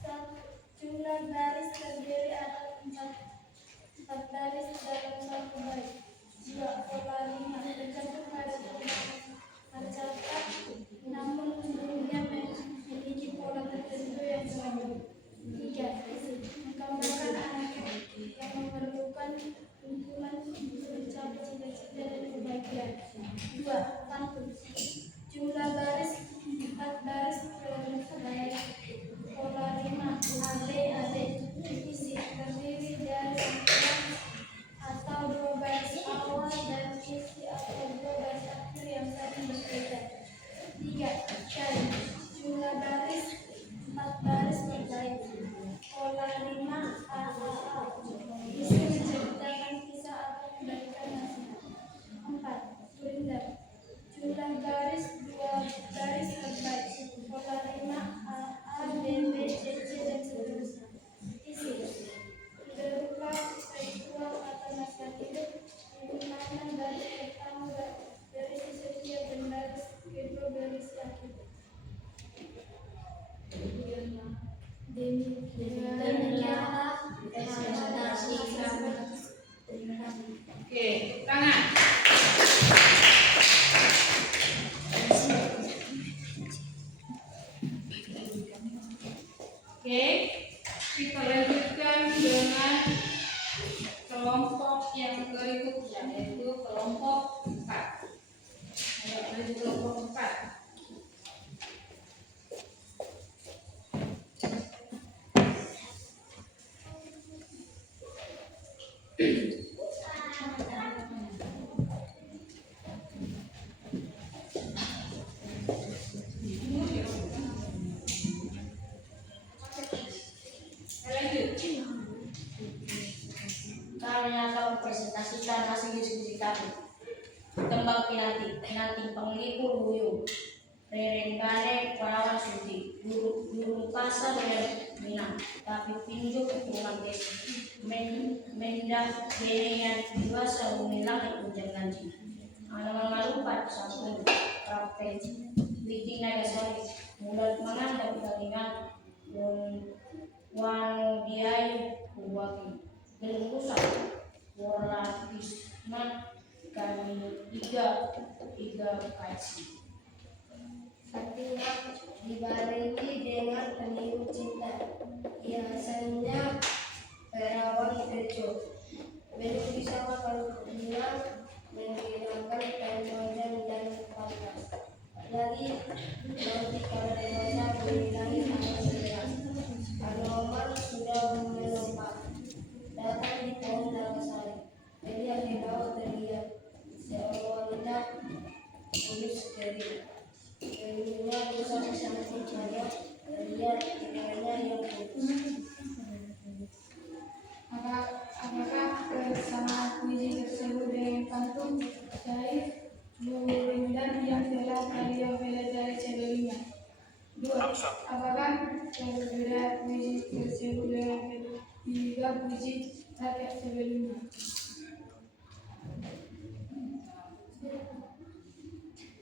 1. Jumlah baris terdiri atas 4 baris dalam satu bait. 2. Pola 5 tercantum pada tercatat, namun sebelumnya memiliki pola tertentu yang sama. 3. Menggambarkan anak yang memerlukan dukungan untuk mencapai cita-cita dan kebahagiaan. 2. Pantun. Jumlah baris 4 Demikianlah presentasi kami. Terima kasih. Oke, tangan. Oke, kita lanjutkan dengan kelompok yang berikutnya, yaitu kelompok 4. Ayo, lanjut kelompok 4. Kami akan mempresentasikan hasil diskusi kami. Tembang pinanti penglipur buyung, rerenkane perawan suci, guru pasar minang, tapi pinjuk pulang desi, mendah benengan dewasa bumi langit hujan ganji, alaman malupat sampun praktek, biting naga sari, mulut mengandap talingan, wanu diayu kubaki, gelusan, warlapis mat, kami tiga kasih. Fatimah dibarengi dengan peniru cinta, hiasannya perawan kecoh, belum bisa kalau bilang menghilangkan panjang dan pantas. Lagi nanti kalau dewasa menilai anak sebelas, Anoman sudah melompat, datang di pohon Darmasari, melihat di bawah terlihat seorang wanita tulus kering. Kemudian bersama sangat mencari terlihat tinggalnya yang putus. Apakah bersama puisi tersebut dengan pantun syair Bu Lindan yang telah kalian pelajari sebelumnya? 2. Apakah berbeda puisi tersebut dengan ketiga puisi rakyat sebelumnya?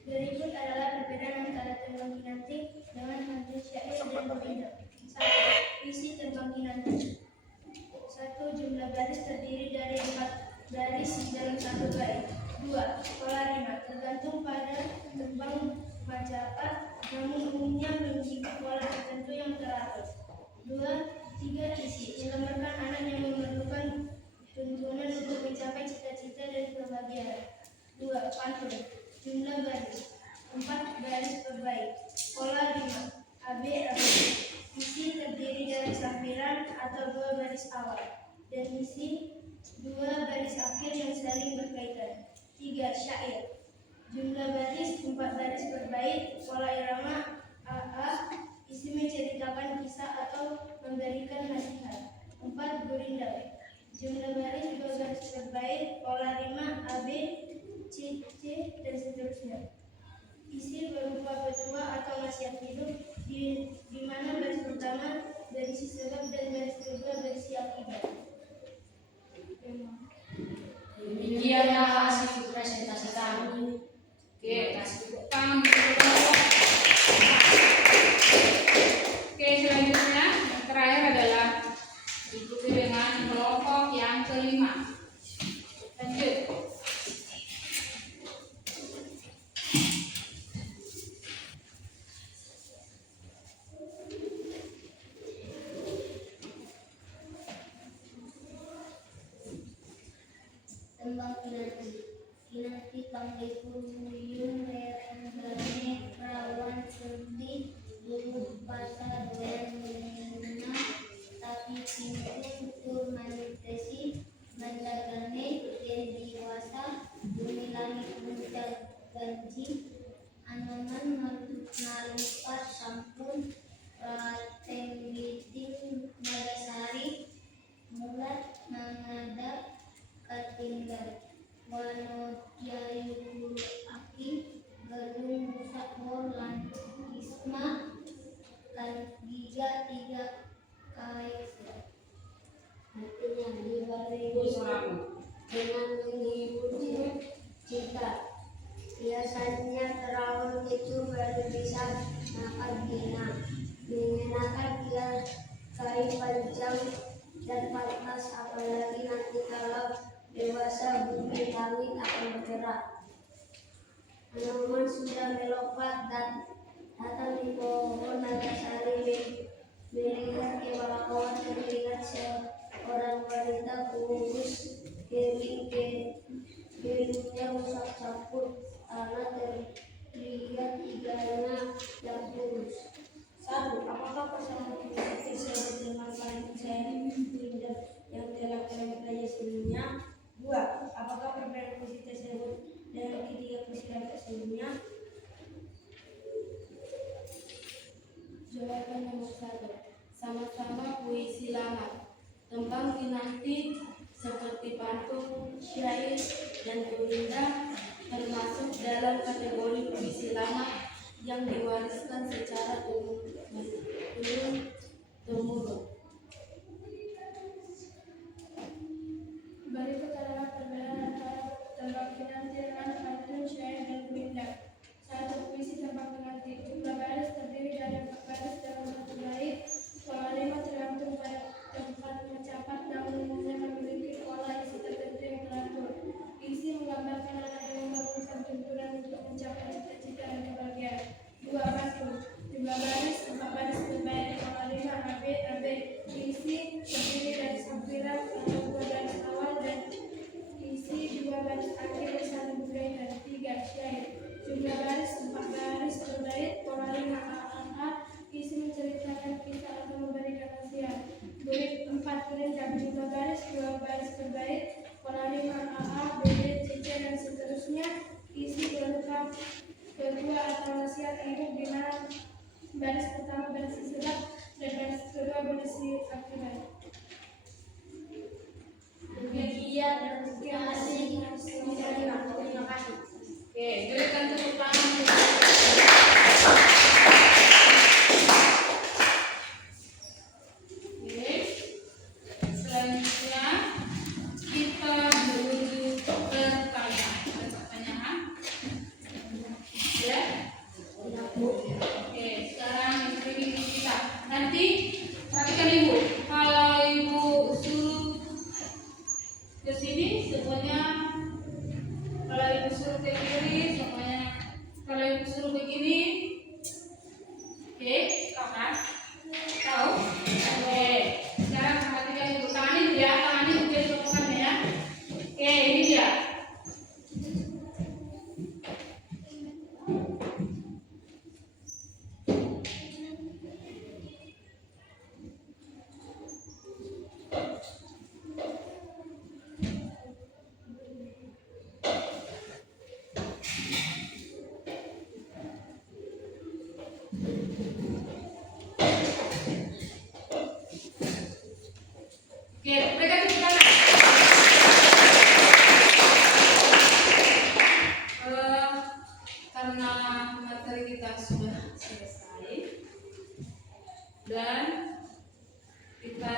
Berikut adalah perbedaan antara tembang kinanti dengan pantun syair dan berpindah. 1. Isi tembang kinanti. 1. Jumlah baris terdiri dari 4 baris dalam satu bait. 2. Pola rima tergantung pada tembang macapat, namun umumnya memiliki pola tertentu yang teratur. 3. Isi menggambarkan anak yang memerlukan tuntunan untuk mencapai cita-cita dan kebahagiaan. 2. Pantun. Jumlah baris 4 baris per bait. Pola rima AB. Isi terdiri dari sampiran atau 2 baris awal dan isi 2 baris akhir yang saling berkaitan. 3. Syair. Jumlah baris 4 baris per bait. Pola irama AA. Isi menceritakan kisah atau memberikan nasihat. 4. Gurindam. Jumlah baris 2 baris per bait. Pola rima AB, C, dan seterusnya. Isi berupa petua atau nasihat hidup di mana baris pertama berisi sebab dan baris kedua berisi akibat. Demikianlah hasil presentasi kami. Oke, tangan kelompok. Oke, selanjutnya yang terakhir adalah diikuti dengan kelompok yang kelima. Lanjut. Tembang kinanti panglipur buyung, rerenggane perawan sedih, guru pasar doyan menena, tapi pintu tur manitesi, mandagane den diwasa, bumi langit hujan ganji, anoman malupat sampun, rateng biting nagasari, mulat mengadap katinggal, wano diayu guru aki, gedung rusak bor lan isma, kan giga tiga kaisa. Artinya dibarengi dengan menghibur cinta. Biasanya perawan itu baru bisa makan gina, mengenakan dia paling panjang dan pantas, apalagi nanti kalau dewasa bumi langit akan bergerak. Tanaman sudah melompat dan datang di pohon nagasari, melihat kebakawan, terlihat seorang wanita kurus, gelingnya rusak campur tanah, terlihat iganya yang kurus. 1. Apakah pasangan puisi tersebut dengan paling sharing yang telah kalian pelajari sebelumnya? 2. Apakah perbedaan puisi tersebut dengan ketiga puisi sebelumnya? Jawaban nomor 1. Sama-sama puisi lama. Tembang kinanti seperti pantun, syair, dan gurindam termasuk dalam kategori puisi lama yang diwariskan secara turun-temurun. Berikut adalah perbedaan antara tembang kinanti dengan pantun, syair, dan gurindam. 1. Puisi tembang kinanti. Jumlah baris terdiri dari 4 baris dalam satu bait. Pola rima tergantung pada tempat mencapat, namun umumnya memiliki pola isi tertentu yang teratur. Isi menggambarkan anak yang membangunkan tuntunan untuk mencapai cita-cita dan kebahagiaan. 2. Pantun. Jumlah baris 4 baris berbait. Pola rima AB. Isi terdiri dari sampiran atau 2 baris awal dan isi 2 baris akhir yang saling berkaitan. 3. Syair. Jumlah baris 4 baris berbait. Pola rima AA. Isi menceritakan kisah atau memberikan nasihat. 4. Gurindam. Jumlah baris 2 baris berbait. Pola rima AA, BB, CC, dan seterusnya. Isi berlengkap kedua atau nasihat hidup, di mana baris pertama berisi sedap dan baris kedua berisi akibat. Demikian dan terima kasih. Terima kasih. Oke, berikan tepuk tangan. Oke, selanjutnya kita menuju pertanyaan. Ya? Oke, sekarang ini kita. Nanti perhatikan Ibu. Kalau Ibu suruh ke sini semuanya, kalau Ibu suruh ke kiri semuanya, kalau Ibu suruh begini, oke, tahu kan? Tahu? Oke, sekarang perhatikan Ibu, tangan Ibu ya, tangan Ibu dicopokannya ya. Oke, ini dia. Oke, mereka tepuk tangan. Karena materi kita sudah selesai dan kita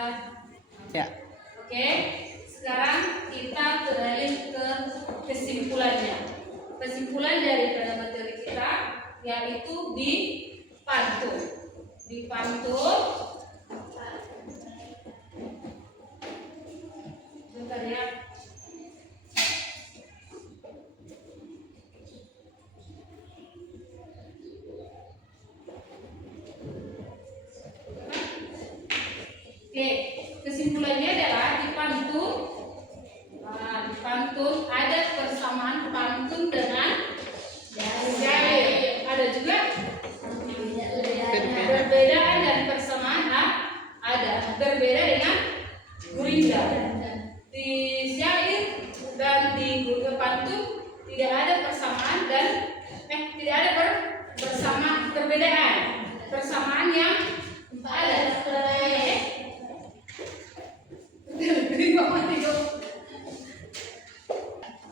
Oke, sekarang kita beralih ke kesimpulannya. Kesimpulan daripada materi kita yaitu di pantun. Di pantun, bentar ya. Oke, kesimpulannya adalah di pantun. Di pantun ada persamaan pantun dengan syair. Ada juga perbedaan dan persamaan ada. Berbeda dengan gurindam. Di syair dan di pantun tidak ada persamaan dan tidak ada persamaan, perbedaan. Persamaan yang ada.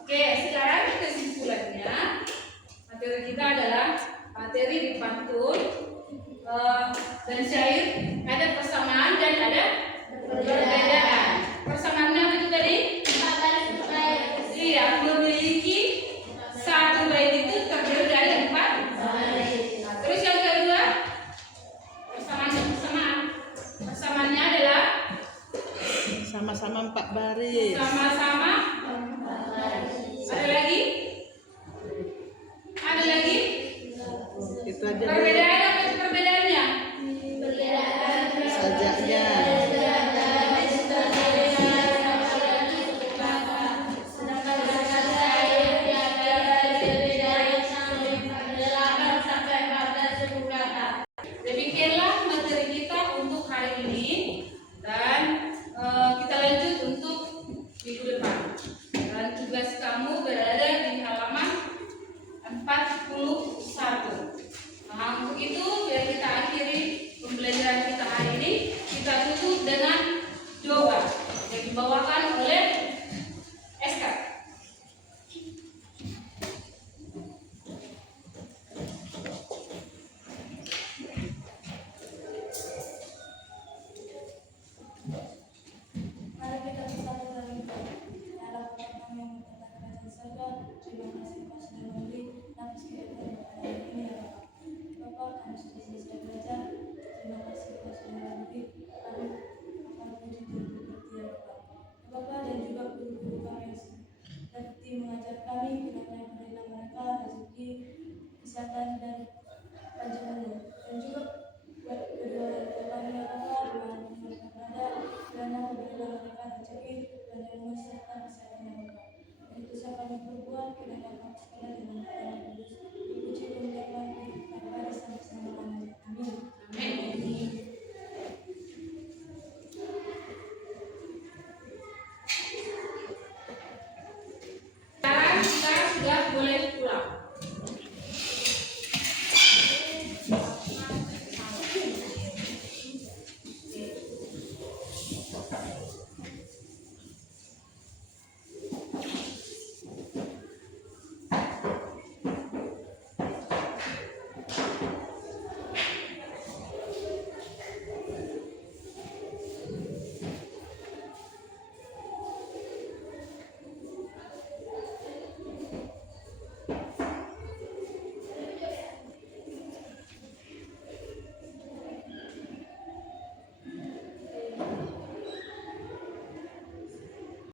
Oke, sekarang kesimpulannya materi kita adalah materi di pantun dan syair ada persamaan dan ada perbedaan. Persamaannya apa itu tadi? Iya, memiliki satu bait itu terdiri dari 4 baris. Terus yang kedua, persamaannya adalah Sama-sama 4 baris. Sama-sama. Ada lagi? Ada lagi? Itu aja dulu Perbedaan apa sih perbedaannya? sajaknya. Demikianlah materi kita untuk hari ini dan kita lanjut untuk minggu depan. Dan tugas kamu berada di halaman 41. Nah, untuk itu biar kita akhiri pembelajaran kita hari ini, kita tutup dengan doa yang dibawakan oleh Eskar. Mari kita bersatu dalam doa. Ya Allah, Bapa kami yang berada di surga, terima kasih Kau sudah memberi nafas kehidupan kepada kami ini ya Bapa. Bapa, kami sudah selesai belajar. Terima kasih Kau sudah memberi kami akan puji dan berbakti ya Bapa. Bapa dan juga guru-guru kami yang seperti mengajar kami, kiranya berilah mereka rezeki, kesehatan dan panjang umur. Dan juga buat kedua orang tua kami ya Bapa, dimanapun mereka berada, kiranya berilah mereka rezeki, panjang umur serta kesehatan ya Bapa. Dan itu saya kami berbuat, kiranya Kau sekalian dengan